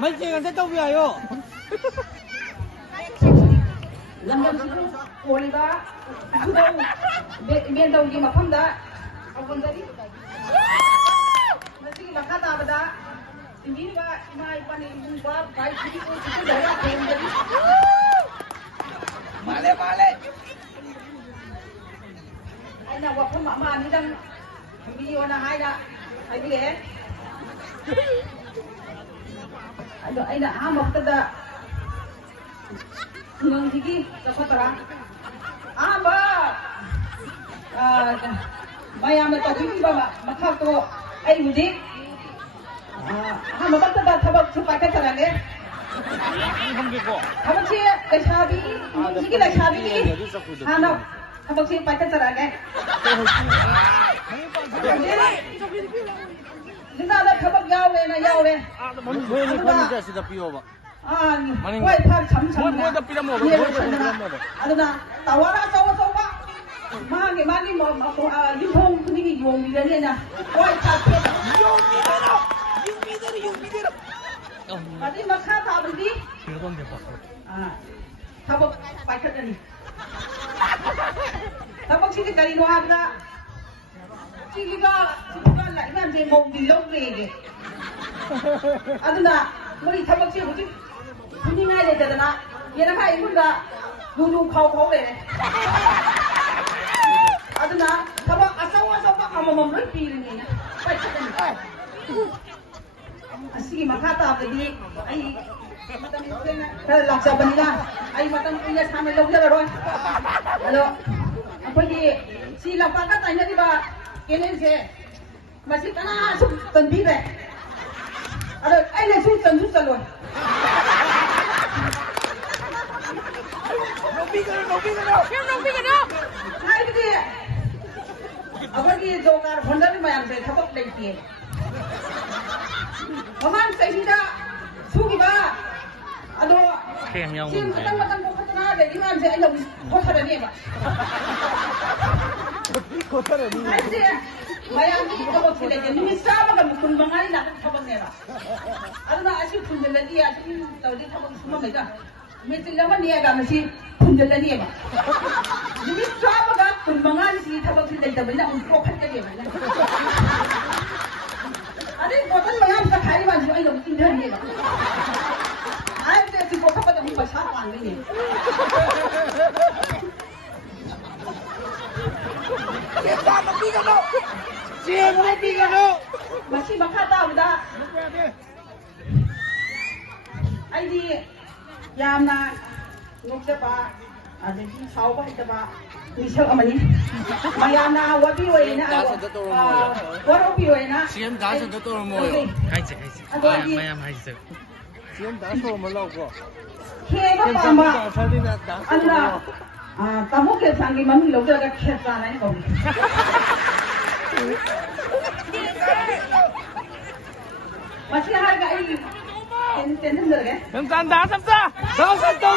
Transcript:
ꯃꯩꯆꯦꯒ ꯇꯧꯕꯤꯌꯣ ꯂꯝꯗꯝꯁꯤꯕꯨ ꯀꯣꯜꯂꯤꯕ ꯈꯨꯗꯧ ꯏꯕꯦꯟꯗꯧꯒꯤ ꯃꯐꯝꯗ ꯇꯧꯒꯟꯖꯔꯤ ꯃꯁꯤꯒꯤ ꯃꯈꯥ ꯇꯥꯕꯗ ꯇꯤꯟꯕꯤꯔꯤꯕ ꯏꯃꯥ ꯏꯄꯥꯅꯤ ꯏꯕꯨꯡꯕ ꯚꯥꯏ ꯈꯨꯗꯤꯡꯃꯛꯄꯨ ꯈꯨꯔꯨꯝꯖꯔꯒ ꯈꯨꯔꯨꯝꯖꯔꯤ ꯃꯥꯂꯦ ꯑꯩꯅ ꯋꯥꯐꯝ ꯑꯃ ꯑꯅꯤꯗꯪ ꯊꯝꯕꯤꯌꯣꯅ ꯍꯥꯏꯕꯤꯔꯛꯑꯦ ꯑꯗꯣ ꯑꯩꯅ ꯑꯍꯥꯟꯕꯗ ꯈꯨꯡꯒꯪꯁꯤꯒꯤ ꯆꯥꯎꯈꯠꯇꯔꯥ ꯑꯍꯥꯟꯕ ꯃꯌꯥꯝꯅ ꯇꯧꯕꯤꯔꯤꯕ ꯃꯊꯛꯇꯣ ꯑꯩꯕꯨꯗꯤ ꯑꯍꯥꯟꯕꯃꯛꯇꯗ ꯊꯕꯛꯁꯨ ꯄꯥꯏꯈꯠꯆꯔꯛꯑꯦ ꯊꯕꯛꯁꯤ ꯂꯩꯁꯥꯕꯤꯒꯤ ꯍꯥꯟꯅ ꯊꯕꯛꯁꯤ ꯄꯥꯏꯈꯠꯆꯔꯛꯑꯒꯦ ꯖꯤꯜꯂꯥꯗ ꯊꯕꯛ ꯌꯥꯎꯔꯦꯅ ꯌꯥꯎꯔꯦ ꯍꯣꯏ ꯐꯔ ꯁꯝꯅ ꯑꯗꯨꯅ ꯇꯋꯥꯔ ꯑꯆꯧꯕ ꯃꯥꯒꯤ ꯌꯨꯝꯊꯣꯡ ꯈꯨꯗꯤꯡꯒꯤ ꯌꯣꯡꯕꯤꯔꯅꯤꯅ ꯍꯣꯏ ꯑꯗꯨꯒꯤ ꯃꯈꯥ ꯇꯥꯕꯗꯤ ꯊꯕꯛ ꯄꯥꯏꯈꯠꯂꯅꯤ ꯊꯕꯛꯁꯤꯗꯤ ꯀꯔꯤꯅꯣ ꯍꯥꯏꯕꯗ ꯁꯤꯒꯤꯒ ꯂꯥꯛꯏꯃꯌꯥꯝꯁꯦ ꯃꯧꯗꯤ ꯂꯧꯈ꯭ꯔꯦꯒꯦ ꯑꯗꯨꯅ ꯃꯣꯏ ꯊꯕꯛꯁꯦ ꯍꯧꯖꯤꯛ ꯁꯨꯅꯤꯡꯉꯥꯏ ꯂꯩꯇꯗꯅ ꯌꯦꯅꯈꯥꯏ ꯑꯩꯉꯣꯟꯗ ꯂꯨ ꯈꯥꯎ ꯂꯩꯔꯦ ꯑꯗꯨꯅ ꯊꯕꯛ ꯑꯆꯧꯕ ꯑꯃꯃꯝ ꯂꯣꯏ ꯄꯤꯔꯤꯅꯤꯅ ꯄꯥꯏꯈꯠꯂꯅꯤ ꯑꯁꯤꯒꯤ ꯃꯈꯥ ꯇꯥꯕꯗꯤ ꯑꯩ ꯃꯇꯝ ꯈꯔ ꯂꯥꯛꯆꯕꯅꯤꯅ ꯑꯩ ꯃꯇꯝ ꯀꯨꯏꯅ ꯁꯥꯡꯅ ꯂꯧꯖꯔꯔꯣꯏ ꯑꯗꯣ ꯑꯩꯈꯣꯏꯒꯤ ꯁꯤ ꯂꯝꯄꯥꯛꯀ ꯇꯥꯏꯅꯔꯤꯕ ꯀꯦꯅꯦꯜꯁꯦ ꯃꯁꯤ ꯀꯅꯥꯁꯨ ꯆꯟꯕꯤꯗ꯭ꯔꯦ ꯑꯗꯣ ꯑꯩꯅꯁꯨ ꯆꯟꯁꯨ ꯆꯜꯂꯣꯏ ꯍꯥꯏꯕꯗꯤ ꯑꯩꯈꯣꯏꯒꯤ ꯖꯣꯕ ꯀꯥꯔꯗ ꯍꯣꯠꯅꯔꯤꯕ ꯃꯌꯥꯝꯁꯦ ꯊꯕꯛ ꯂꯩꯇꯦ ꯃꯃꯥꯡ ꯆꯍꯤꯗ ꯁꯨꯈꯤꯕ ꯑꯗꯣ ꯁꯤ ꯃꯇꯝ ꯀꯣꯛꯈꯠꯇꯅ ꯂꯩꯔꯤ ꯃꯌꯥꯝꯁꯦ ꯑꯩꯅ ꯀꯣꯛꯊꯔꯅꯦꯕ ꯍꯥꯏꯁꯦ ꯃꯌꯥꯝꯒꯤ ꯊꯕꯛꯁꯤ ꯂꯩꯇꯦ ꯅꯨꯃꯤꯠ ꯆꯥꯝꯃꯒ 25 ꯂꯥꯛꯄ ꯊꯕꯛꯅꯦꯕ ꯑꯗꯨꯅ ꯑꯁꯤ ꯐꯨꯟꯖꯤꯜꯂꯗꯤ ꯑꯁꯤ ꯇꯧꯔꯗꯤ ꯊꯕꯛ ꯁꯨꯃꯝꯃꯩꯗ ꯃꯦꯆꯤꯟ ꯑꯃꯅꯤ ꯍꯥꯏꯒ ꯃꯁꯤ ꯐꯨꯟꯖꯤꯜꯂꯅꯤꯕ ꯅꯨꯃꯤꯠ 25 ꯊꯕꯛꯁꯤ ꯂꯩꯇꯕꯅꯤꯅ ꯑꯃꯨꯛ ꯀꯣꯛꯈꯠꯀꯅꯦꯕ ꯑꯗꯩ ꯕꯣꯇꯜ ꯃꯌꯥꯝ ꯆꯈꯥꯏꯔꯤꯕ ꯑꯩꯅ ꯑꯃꯨꯛ ꯏꯟꯊꯔꯅꯦꯕ ꯍꯥꯏꯕꯗꯤ ꯑꯁꯤ ꯀꯣꯛꯈꯠꯄꯗ ꯑꯃꯨꯛ ꯄꯩꯁꯥ ꯄꯥꯟꯗꯣꯏꯅꯦ ꯃꯁꯤ ꯃꯈꯥ ꯇꯥꯕꯗ ꯑꯩꯗꯤ ꯌꯥꯝꯅ ꯅꯣꯛꯆꯕ ꯑꯗꯒꯤ ꯁꯥꯎꯕ ꯍꯩꯇꯕ ꯃꯤꯁꯛ ꯑꯃꯅꯤ ꯃꯌꯥꯝꯅ ꯋꯥꯕꯤꯔꯣꯏꯅ ꯋꯥꯔꯧꯕꯤꯔꯣꯏꯅ ꯈꯦꯕ ꯄꯥꯝꯕ ꯑꯗꯨꯅ ꯇꯥꯃꯣ ꯈꯦꯠꯁꯥꯡꯒꯤ ꯃꯃꯤꯡ ꯂꯧꯖꯔꯒ ꯈꯦꯠꯁꯥꯟ ꯍꯥꯏꯅ ꯀꯧꯏ ꯃꯁꯤ ꯍꯥꯏꯔꯒ ꯑꯩ ꯇꯦꯟꯁꯤꯟꯖꯔꯒꯦ